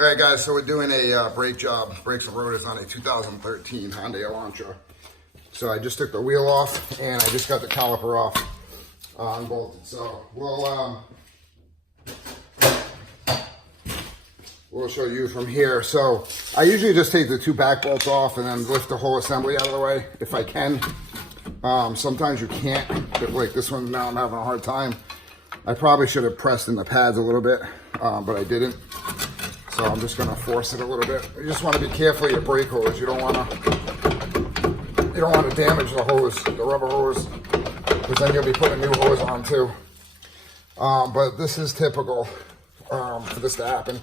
All right, guys, so we're doing a brake job, brakes and rotors on a 2013 Hyundai Elantra. So I just took the wheel off and I just got the caliper off unbolted. So we'll show you from here. So I usually just take the two back bolts off and then lift the whole assembly out of the way if I can. Sometimes you can't, but like this one now I'm having a hard time. I probably should have pressed in the pads a little bit, but I didn't. So I'm just gonna force it a little bit. You just want to be careful of your brake hose. You don't want to damage the hose, the rubber hose, because then you'll be putting a new hose on too. But this is typical for this to happen.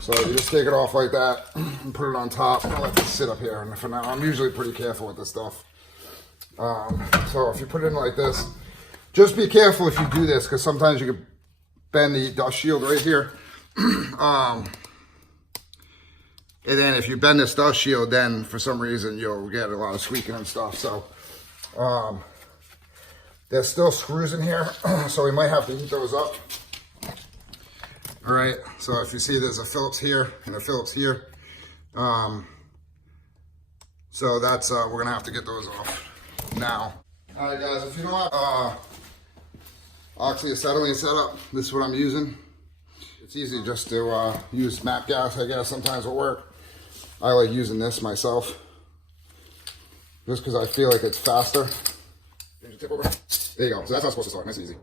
So you just take it off like that and put it on top. I'll let this sit up here. And for now, I'm usually pretty careful with this stuff. So if you put it in like this, just be careful if you do this, because sometimes you can bend the dust shield right here. And then if you bend this dust shield, then for some reason you'll get a lot of squeaking and stuff. So there's still screws in here, so we might have to heat those up. All right, so if you see there's a Phillips here and a Phillips here. So that's, we're gonna have to get those off now. All right, guys, if you don't have oxyacetylene setup, this is what I'm using. It's easy just to use MAP gas, I guess. Sometimes it'll work. I like using this myself, just because I feel like it's faster. There you go. So that's how it's supposed to start. Nice and easy.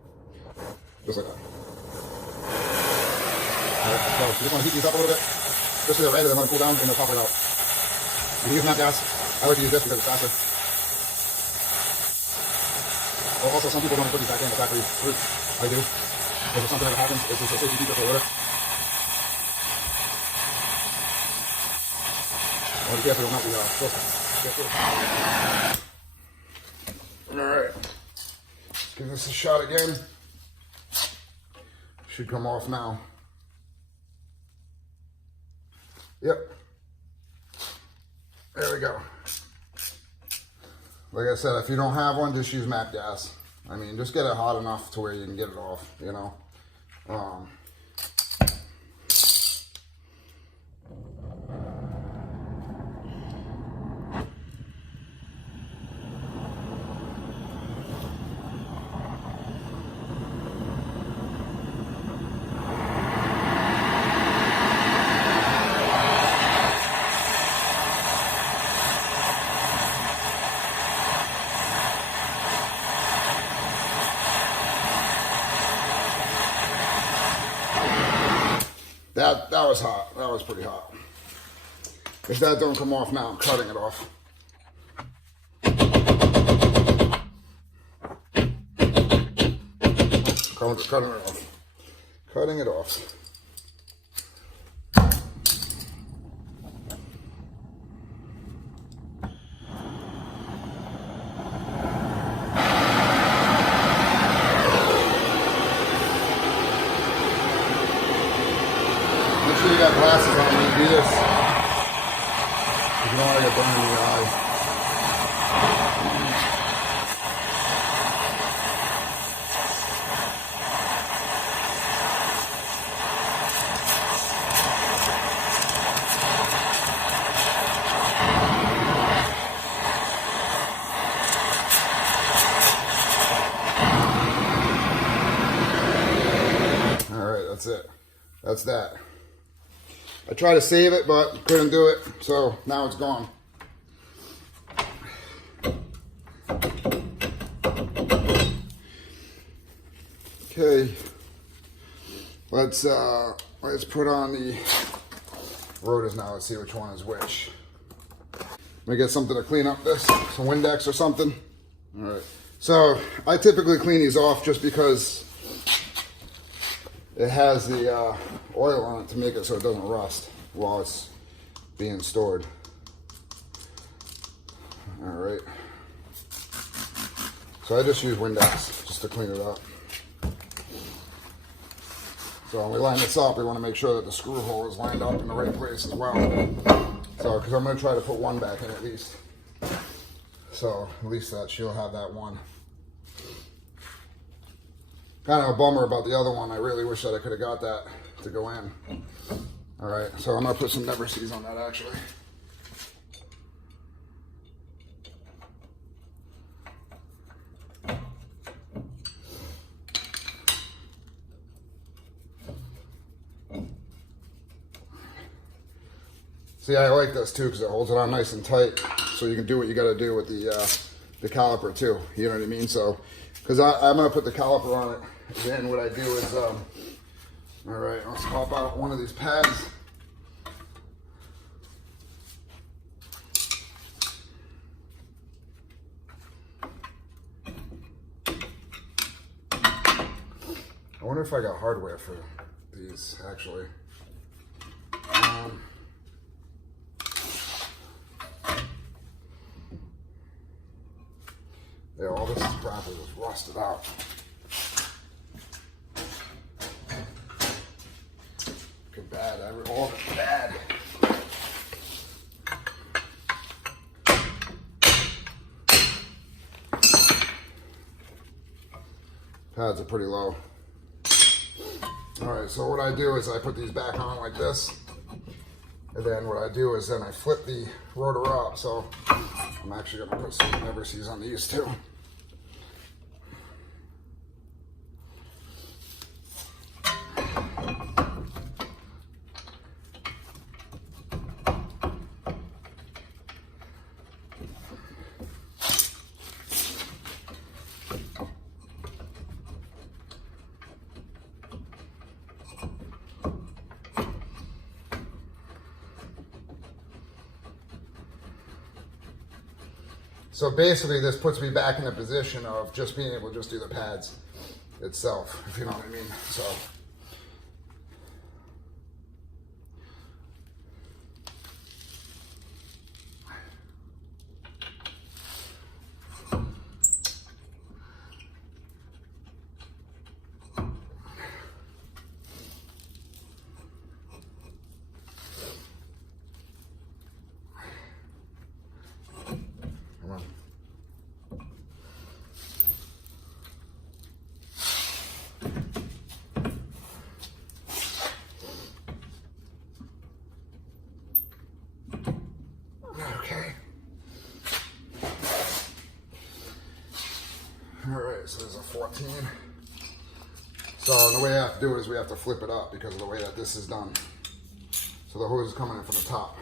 Just like that. Alright, so you just want to heat these up a little bit, just so they're ready, and let them cool down, and they'll pop right out. You can use MAP gas. I like to use this because it's faster. Well, also, some people don't put these back in the factory route. I do. Because if something ever happens, it's just a safety feature for the litter. Well, be careful, it'll not be close. Alright. Let's give this a shot again. Should come off now. Yep. There we go. Like I said, if you don't have one, just use MAP gas. I mean, just get it hot enough to where you can get it off, you know. That was hot. That was pretty hot. If that don't come off now, I'm cutting it off. Cutting it off. Cutting it off. Make sure you got glasses on when you do this. You don't want to get burned in your eyes. All right, that's it. That's that. I tried to save it, but couldn't do it, so now it's gone. Okay, let's put on the rotors now. Let's see which one is which. Let me get something to clean up this, some Windex or something. All right, so I typically clean these off just because it has the oil on it to make it so it doesn't rust while it's being stored. All right. So I just use Windex just to clean it up. So when we line this up, we want to make sure that the screw hole is lined up in the right place as well. So, because I'm going to try to put one back in at least. So at least that she'll have that one. Kind of a bummer about the other one. I really wish that I could have got that to go in. All right, so I'm gonna put some never sees on that actually. See, I like this too because it holds it on nice and tight, so you can do what you got to do with the caliper too. You know what I mean? So, because I'm gonna put the caliper on it. Then what I do is, all right, let's pop out one of these pads. I wonder if I got hardware for these actually. Yeah, all this is crap is just rusted out. Good, bad, all of it bad. Pads are pretty low. All right, so what I do is I put these back on like this. And then what I do is then I flip the rotor up. So I'm actually gonna put some never sees on these too. So basically this puts me back in a position of just being able to just do the pads itself, if you know what I mean. So all right, so there's a 14. So the way I have to do it is we have to flip it up because of the way that this is done. So the hose is coming in from the top.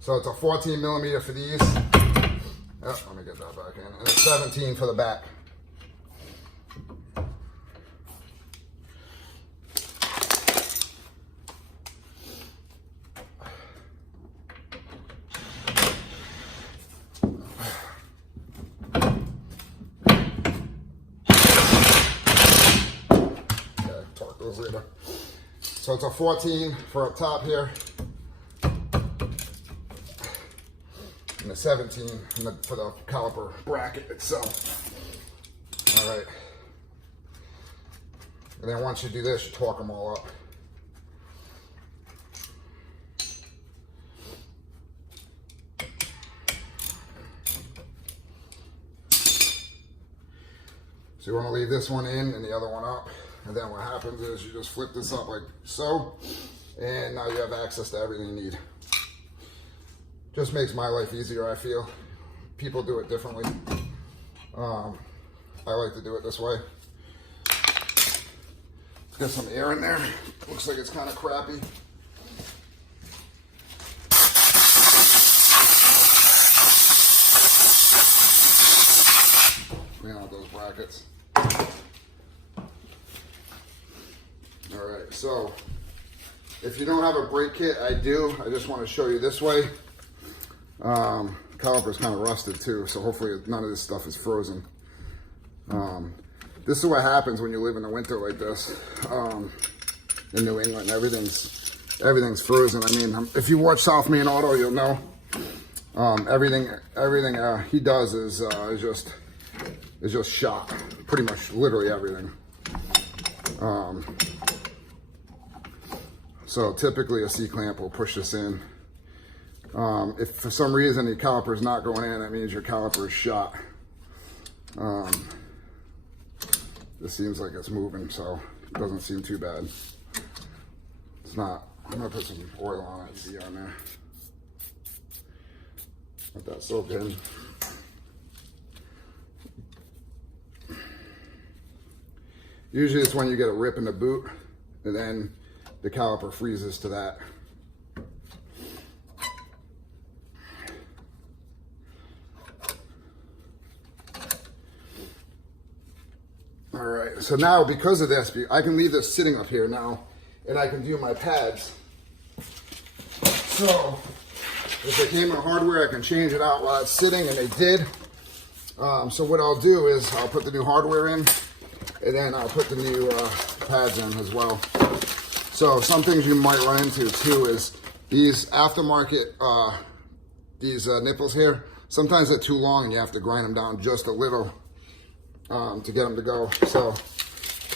So it's a 14 millimeter for these. Oh, let me get that back in. And it's 17 for the back. Later. So it's a 14 for up top here, and a 17 for the caliper bracket itself. All right. And then once you do this, you torque them all up. So you want to leave this one in and the other one up. And then what happens is you just flip this up like so, and now you have access to everything you need. Just makes my life easier, I feel. People do it differently. I like to do it this way. Let's get some air in there. Looks like it's kind of crappy. Clean out those brackets. All right, so if you don't have a brake kit, I do. I just want to show you this way. Caliper's kind of rusted too, so hopefully none of this stuff is frozen. This is what happens when you live in the winter like this. In New England, everything's frozen. I mean, if you watch South Main Auto, you'll know. Everything he does is just shot. Pretty much, literally everything. So typically a C-clamp will push this in If for some reason the caliper is not going in, that means your caliper is shot. This seems like it's moving, so it doesn't seem too bad. It's not. I'm gonna put some oil on it, see on there. Let that soak in. Usually it's when you get a rip in the boot, and then the caliper freezes to that. All right, so now because of this, I can leave this sitting up here now, and I can view my pads. So if they came in hardware, I can change it out while it's sitting, and they did. So what I'll do is I'll put the new hardware in, and then I'll put the new pads in as well. So some things you might run into too is these aftermarket, these nipples here, sometimes they're too long and you have to grind them down just a little to get them to go. So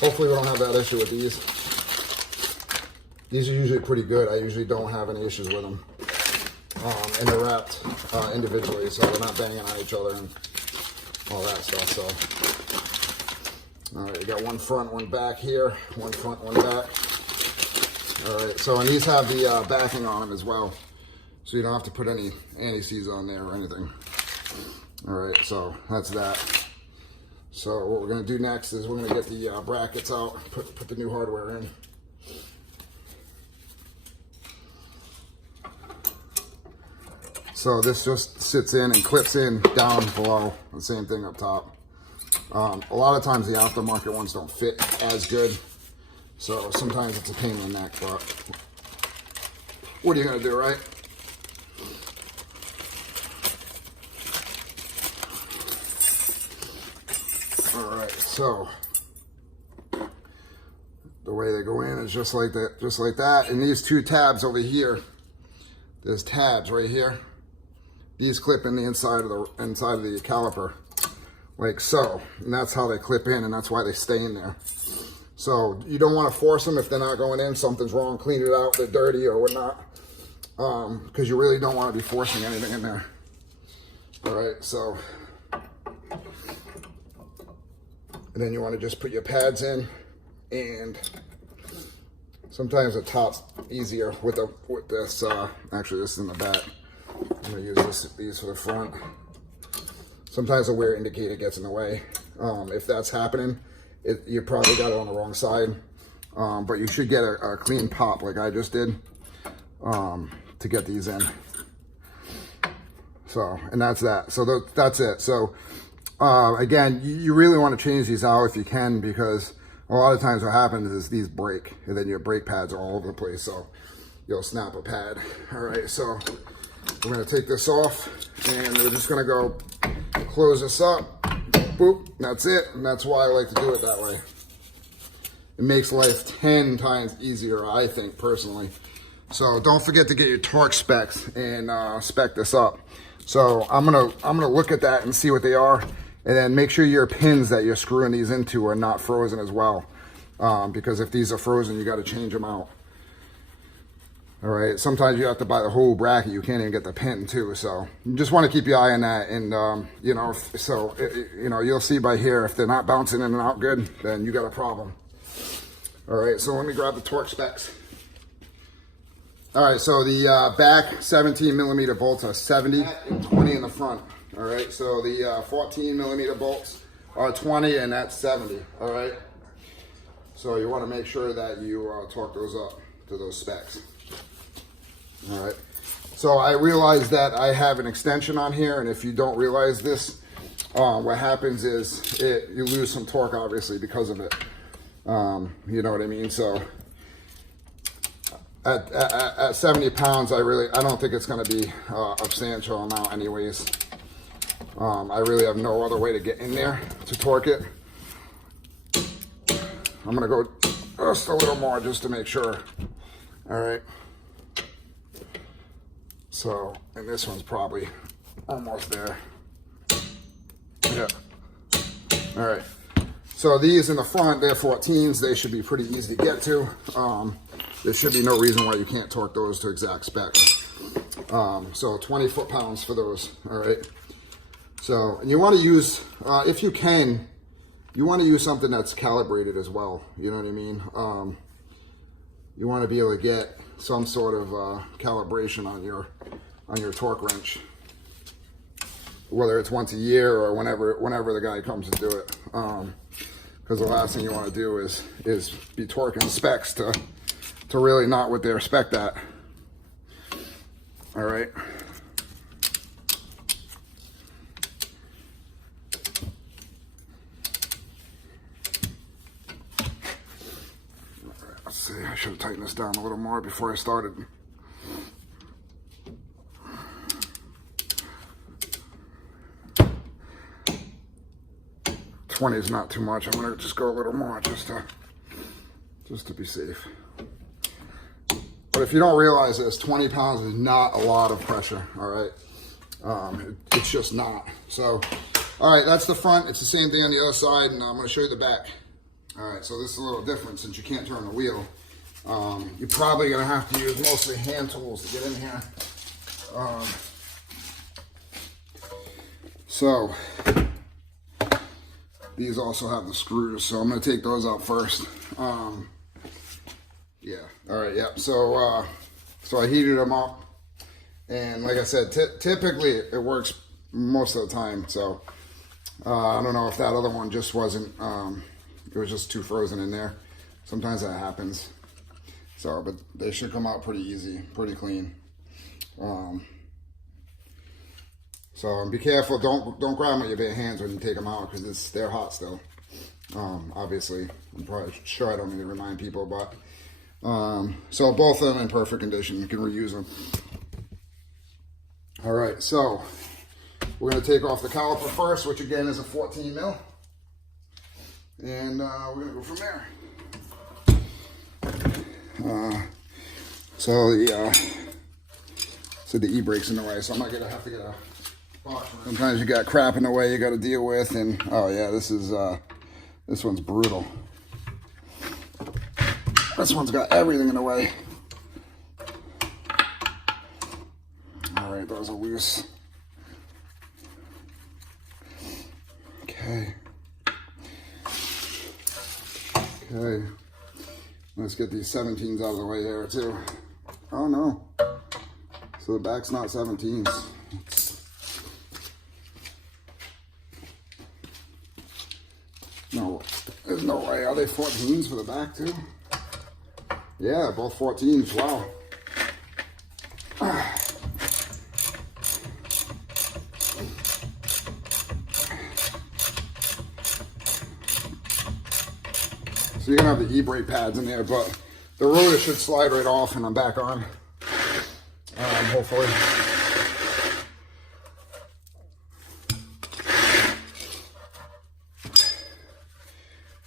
hopefully we don't have that issue with these. These are usually pretty good. I usually don't have any issues with them. And they're wrapped individually, so they're not banging on each other and all that stuff. So, all right, you got one front, one back here, one front, one back. All right, so and these have the backing on them as well, so you don't have to put any anti-seize on there or anything. All right, so that's that. So what we're gonna do next is we're gonna get the brackets out, put the new hardware in. So this just sits in and clips in down below, the same thing up top. A lot of times the aftermarket ones don't fit as good, so sometimes it's a pain in the neck, but what are you gonna do, right? All right, so the way they go in is just like that, and these two tabs over here, there's tabs right here. These clip in the inside of the caliper, like so, and that's how they clip in, and that's why they stay in there. So you don't want to force them if they're not going in. Something's wrong, clean it out, they're dirty or whatnot, because you really don't want to be forcing anything in there. All right, so, and then you want to just put your pads in, and sometimes the top's easier with this. Actually, this is in the back. I'm gonna use these for the front. Sometimes the wear indicator gets in the way. If that's happening, you probably got it on the wrong side. But you should get a clean pop like I just did to get these in. So, and that's that. So that's it. So again, you really want to change these out if you can, because a lot of times what happens is these break, and then your brake pads are all over the place. So you'll snap a pad. All right, so we're gonna take this off, and we're just gonna go close this up. Boop, that's it, and that's why I like to do it that way. It makes life 10 times easier, I think, personally. So don't forget to get your torque specs and spec this up. So I'm gonna look at that and see what they are, and then make sure your pins that you're screwing these into are not frozen as well, because if these are frozen, you got to change them out. All right, sometimes you have to buy the whole bracket. You can't even get the pin too. So you just want to keep your eye on that. And, you know, you'll see by here, if they're not bouncing in and out good, then you got a problem. All right, so let me grab the torque specs. All right, so the back 17 millimeter bolts are 70 and 20 in the front. All right, so the 14 millimeter bolts are 20 and that's 70. All right, so you want to make sure that you torque those up to those specs. All right, so I realized that I have an extension on here, and if you don't realize this, what happens is you lose some torque, obviously, because of it. You know what I mean? So at 70 pounds, I don't think it's going to be a substantial amount anyways. I really have no other way to get in there to torque it. I'm going to go just a little more just to make sure. All right. So, and this one's probably almost there. Yeah. All right. So these in the front, they're 14s. They should be pretty easy to get to. There should be no reason why you can't torque those to exact specs. So 20 foot-pounds for those, all right? So, and you want to use, if you can, you want to use something that's calibrated as well, you know what I mean? You want to be able to get some sort of calibration on your torque wrench, whether it's once a year or whenever the guy comes to do it. Because the last thing you want to do is be torquing specs to really not what they're spec'd at. All right. Let's see, I should have tightened this down a little more before I started. $20 is not too much. I'm gonna just go a little more just to be safe. But if you don't realize this, 20 pounds is not a lot of pressure, all right? It's just not. So, all right, that's the front. It's the same thing on the other side, and I'm gonna show you the back. All right, so this is a little different since you can't turn the wheel. You're probably gonna have to use mostly hand tools to get in here. So, these also have the screws, so I'm gonna take those out first. Yeah, all right, yep. So, so I heated them up, and like I said, typically it works most of the time. So, I don't know if that other one just wasn't, it was just too frozen in there. Sometimes that happens. So, but they should come out pretty easy, pretty clean. So be careful, don't grab them with your bare hands when you take them out because they're hot still. Obviously, I'm probably sure I don't need to remind people, but so both of them in perfect condition, you can reuse them. All right, so we're gonna take off the caliper first, which again is a 14 mil, and we're gonna go from there. So the e-brake's in the way, so I'm not gonna have to get a. Sometimes you got crap in the way you got to deal with, and oh yeah, this one's brutal. This one's got everything in the way. All right, those are loose. Okay. Okay. Let's get these 17s out of the way there too. Oh no. So the back's not 17s. No, there's no way. Are they 14s for the back too? Yeah, both 14s. Wow. So you're gonna have the e-brake pads in there, but the rotor should slide right off and I'm back on. Hopefully.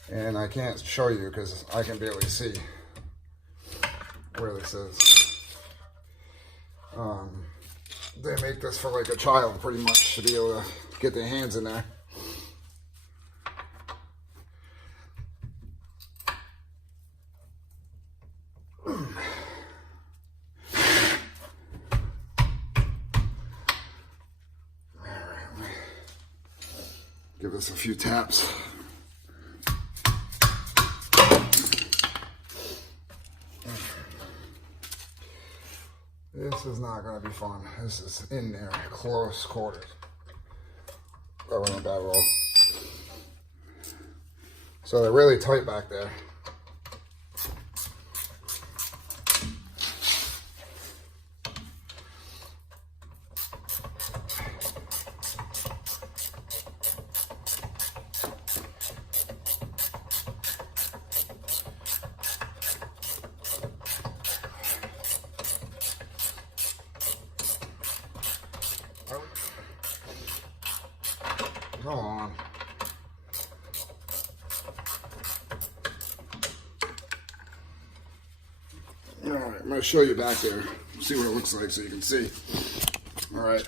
And I can't show you because I can barely see where this is. They make this for like a child pretty much to be able to get their hands in there. Give this a few taps. This is not going to be fun. This is in there, close quarters. Oh, we're in a bad roll. So they're really tight back there. Come on. All right, I'm going to show you back there. See what it looks like so you can see. All right.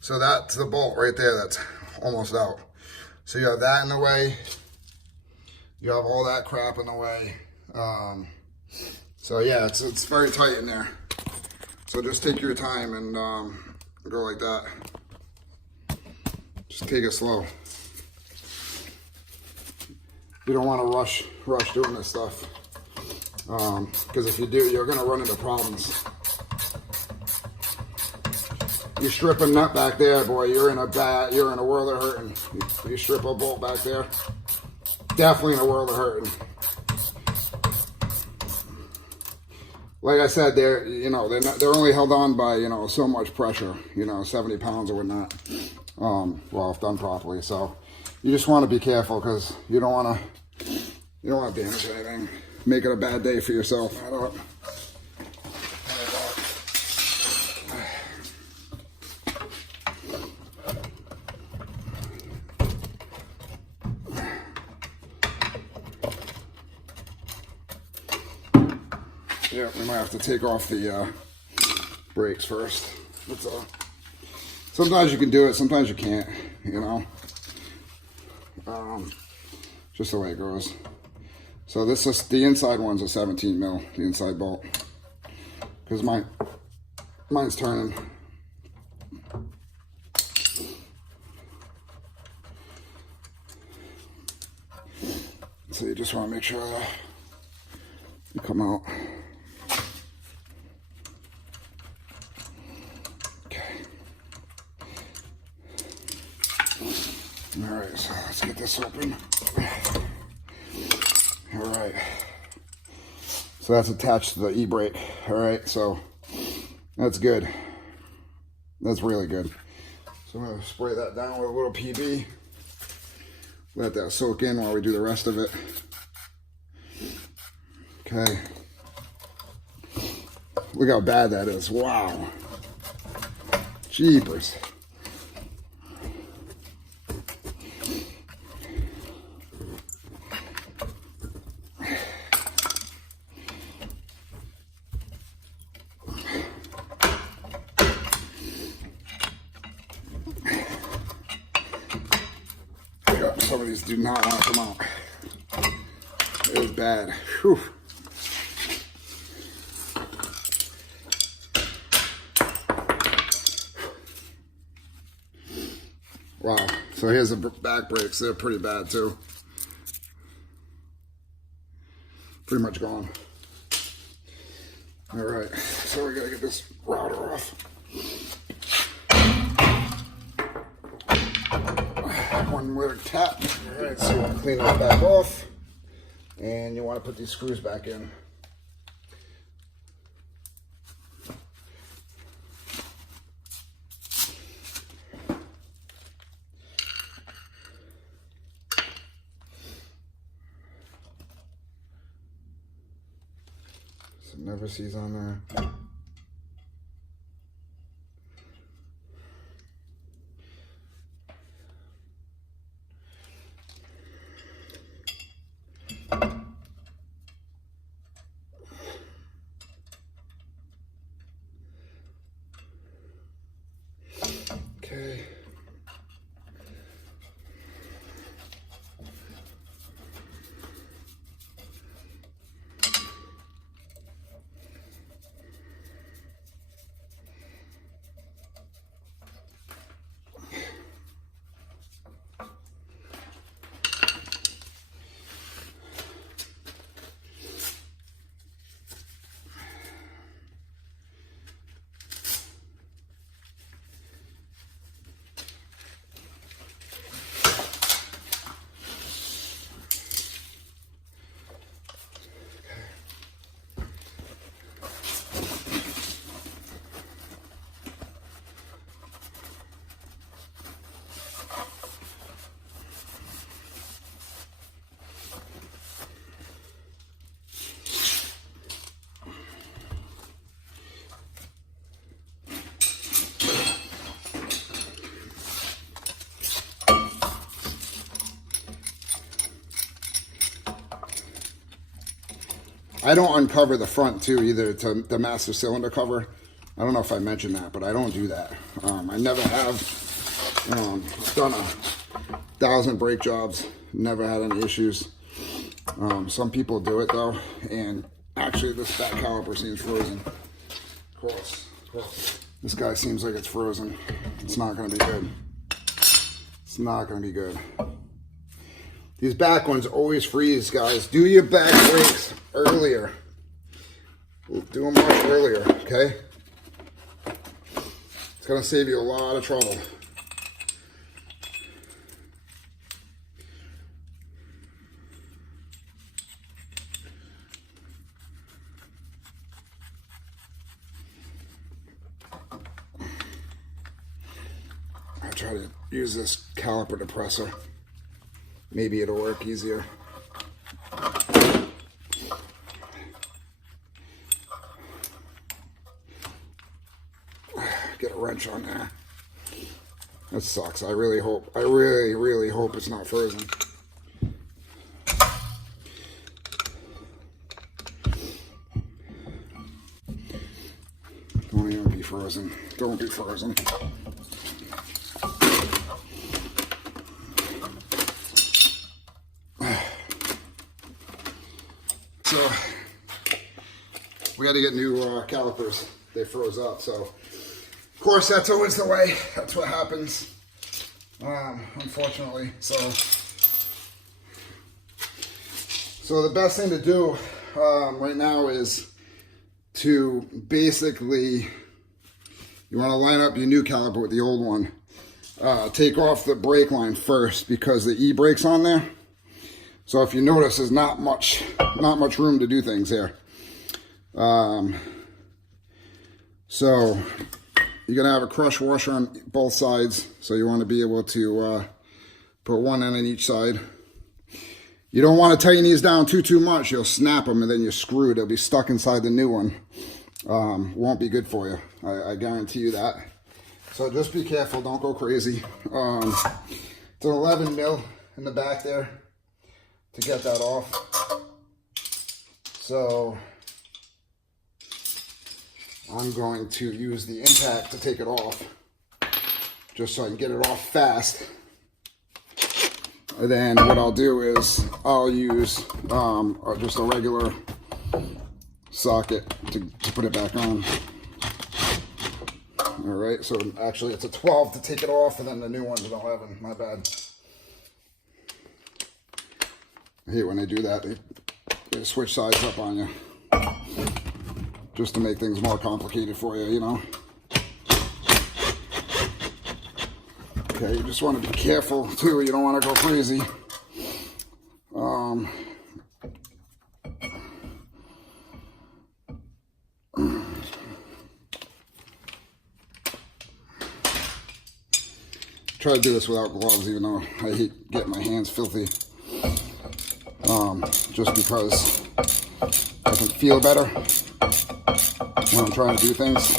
So that's the bolt right there that's almost out. So you have that in the way. You have all that crap in the way. So yeah, it's very tight in there. So just take your time and go like that. Just take it slow. You don't want to rush doing this stuff. Because if you do, you're going to run into problems. You strip a nut back there, boy, you're in a world of hurting. You strip a bolt back there, definitely in a world of hurting. Like I said, they're only held on by, so much pressure, 70 pounds or whatnot. Well, if done properly. So you just want to be careful because you don't want to damage anything. Make it a bad day for yourself. Yeah, we might have to take off the brakes first. Sometimes you can do it, sometimes you can't, just the way it goes. So this is the inside one's a 17 mil, the inside bolt, because mine's turning. So you just want to make sure that you come out. Okay. All right, so let's get this open. All right. So that's attached to the e-brake. All right, so that's good. That's really good. So I'm gonna spray that down with a little PB. Let that soak in while we do the rest of it. Okay. Look how bad that is. Wow. Jeepers. Some of these do not want to come out. It is bad. Whew. Wow. So here's the back brakes. They're pretty bad too. Pretty much gone. All right. So we gotta get this rotor off. One with a tap. All right, so you want to clean that back off, and you want to put these screws back in. Some never sees on there. Okay. I don't uncover the front too either, to the master cylinder cover. I don't know if I mentioned that, but I don't do that. I never have. I've done 1,000 brake jobs, never had any issues. Some people do it though, and actually this back caliper seems frozen. Of course, This guy seems like it's frozen. It's not going to be good. It's not going to be good. These back ones always freeze, guys. Do your back brakes earlier. Do them much earlier, okay? It's going to save you a lot of trouble. I try to use this caliper depressor. Maybe it'll work easier. Get a wrench on there. That sucks. I really hope it's not frozen. Don't even be frozen. Don't be frozen. So we got to get new calipers. They froze up, so of course that's always the way. That's what happens, unfortunately. So the best thing to do right now is to basically, you want to line up your new caliper with the old one. Take off the brake line first because the E-brake's on there. So if you notice, there's not much room to do things here. So you're gonna have a crush washer on both sides. So you want to be able to put one end on each side. You don't want to tighten these down too much. You'll snap them and then you're screwed. They'll be stuck inside the new one. Won't be good for you. I guarantee you that. So just be careful. Don't go crazy. It's an 11 mil in the back there to get that off. So I'm going to use the impact to take it off, just so I can get it off fast. And then what I'll do is I'll use just a regular socket to put it back on. All right, so actually it's a 12 to take it off, and then the new one's an 11. My bad. I hate when they do that. They switch sides up on you just to make things more complicated for you, you know. Okay, you just want to be careful too. You don't want to go crazy. Try to do this without gloves, even though I hate getting my hands filthy. Just because I can feel better when I'm trying to do things.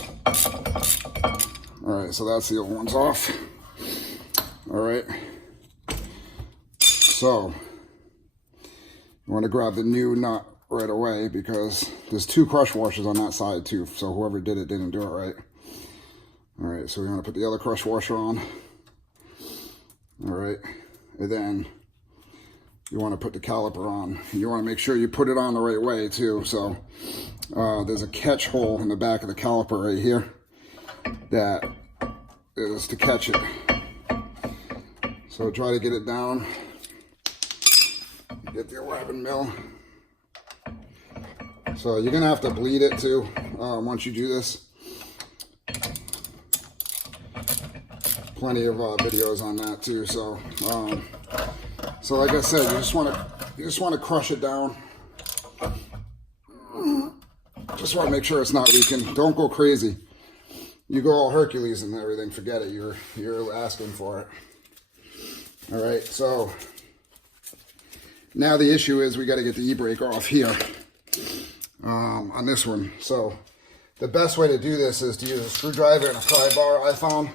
All right, so that's the old ones off. All right. So you want to grab the new nut right away because there's two crush washers on that side too. So whoever did it didn't do it right. All right, so we want to put the other crush washer on. All right, and then you want to put the caliper on. You want to make sure you put it on the right way too. So there's a catch hole in the back of the caliper right here that is to catch it. So try to get it down. Get the 11 mil. So you're gonna have to bleed it too once you do this. Plenty of videos on that too. So like I said, you just want to crush it down. Just want to make sure it's not leaking. Don't go crazy. You go all Hercules and everything, forget it. You're asking for it. All right, so now the issue is we got to get the e-brake off here on this one. So the best way to do this is to use a screwdriver and a pry bar, I found.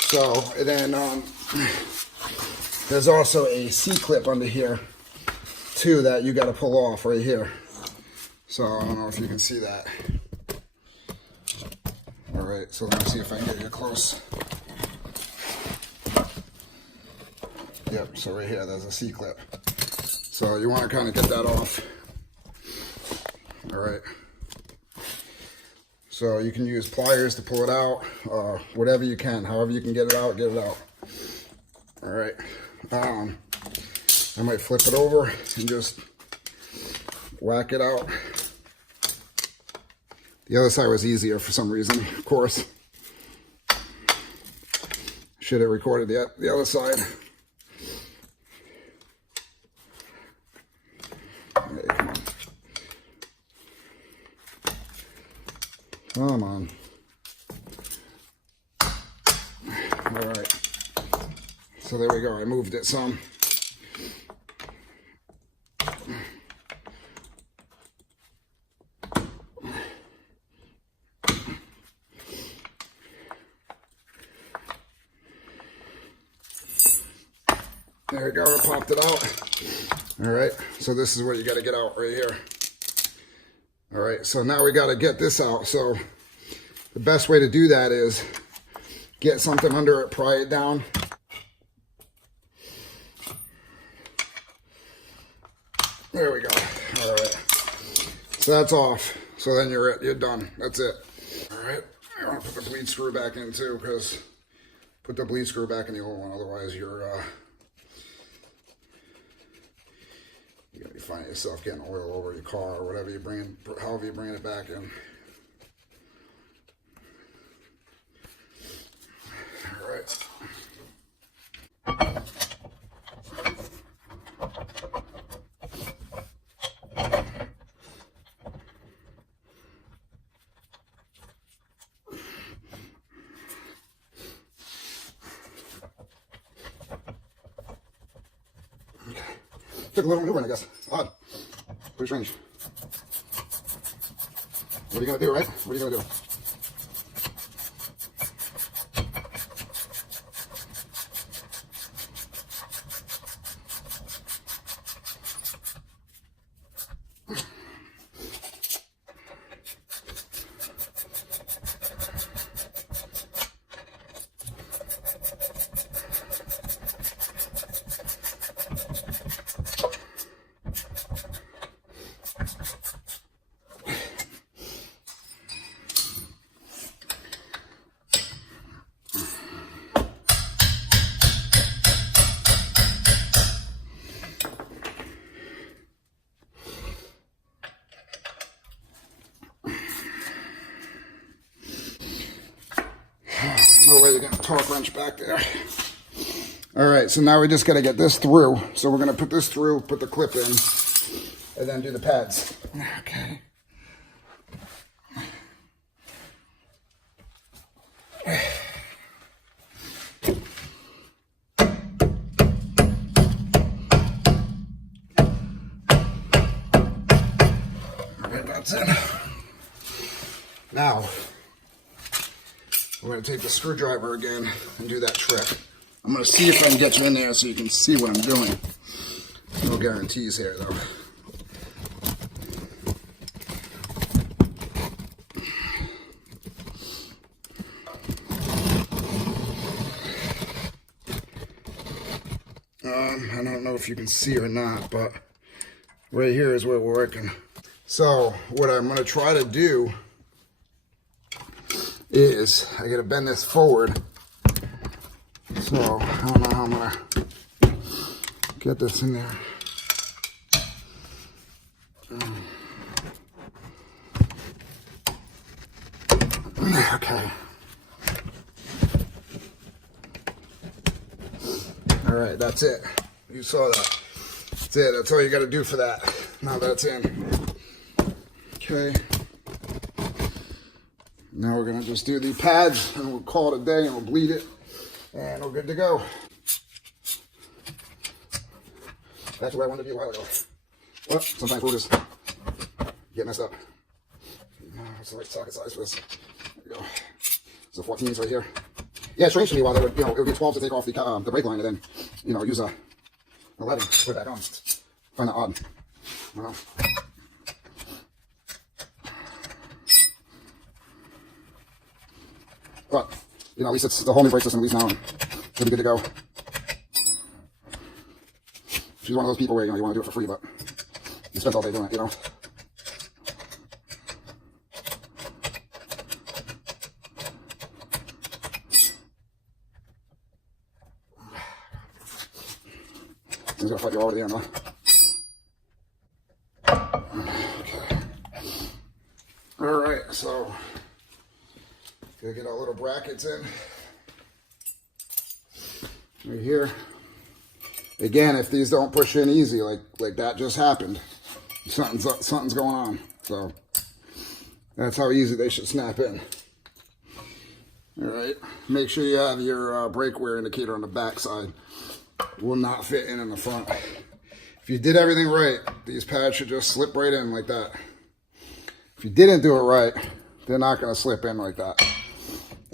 So and then there's also a C-clip under here too that you got to pull off right here. So I don't know if you can see that. All right, so let me see if I can get you close. Yep, so right here, there's a C-clip. So you want to kind of get that off. All right. So you can use pliers to pull it out, whatever you can, however you can get it out, get it out. All right. I might flip it over and just whack it out. The other side was easier for some reason, of course. Should have recorded the other side. Hey, come on. Come on. All right. So there we go. I moved it some. There we go, I popped it out. All right, so this is what you got to get out right here. All right, so now we got to get this out. So the best way to do that is get something under it, pry it down. There we go. All right, so that's off. So then you're done. That's it. All right, I want to put the bleed screw back in too, because put the bleed screw back in the old one, otherwise you're gonna be finding yourself getting oil over your car or whatever you bring, however you bring it back in. All right. Took a little maneuvering, I guess. Odd. Pretty strange. What are you going to do, right? What are you going to do? No way you're getting a torque wrench back there. All right, so now we just got to get this through. So we're going to put this through, put the clip in, and then do the pads. Okay. All right, that's it. Now, I'm going to take the screwdriver again and do that trick. I'm going to see if I can get you in there so you can see what I'm doing. No guarantees here, though. I don't know if you can see or not, but right here is where we're working. So what I'm going to try to do is I gotta bend this forward. So I don't know how I'm gonna get this in there. Okay. All right, that's it. You saw that. That's it. That's all you gotta do for that. Now that's in. Okay. Now we're going to just do the pads and we'll call it a day and we'll bleed it and we're good to go. That's where I wanted to be a while ago. Well, sometimes we'll just get messed up. What's the right socket size for this? There we go. So 14s right here. Yeah, it's strange to me why they would, it would be 12 to take off the brake line and then, use a 11 to put it back on. Find that odd. Well, but, at least it's the whole new brake system, at least now, and it'll be good to go. She's one of those people where, you want to do it for free, but you spend all day doing it, He's gonna fight you over the end, huh? Okay. All right, so gonna get our little brackets in right here. Again, if these don't push in easy, like that just happened, something's going on. So that's how easy they should snap in. All right, make sure you have your brake wear indicator on the back side. Will not fit in the front. If you did everything right, these pads should just slip right in like that. If you didn't do it right, they're not going to slip in like that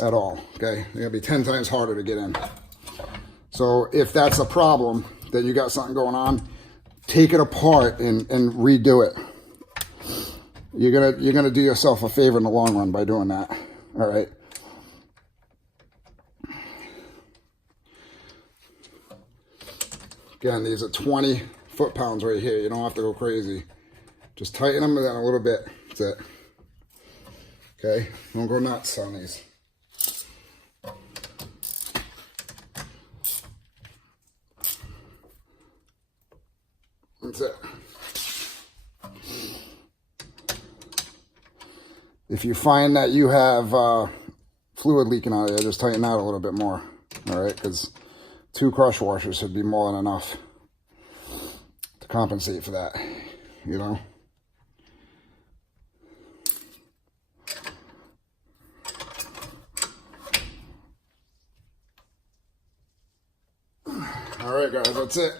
at all, okay? They're going to be 10 times harder to get in. So if that's a problem, then you got something going on, take it apart and redo it. You're gonna do yourself a favor in the long run by doing that, all right? Again, these are 20 foot-pounds right here. You don't have to go crazy. Just tighten them down a little bit. That's it. Okay? Don't go nuts on these. That's it. If you find that you have fluid leaking out of there, just tighten that a little bit more. All right? Because 2 crush washers should be more than enough to compensate for that, you know? All right, guys, that's it.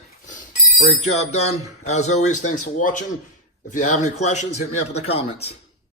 Brake job done. As always, thanks for watching. If you have any questions, hit me up in the comments.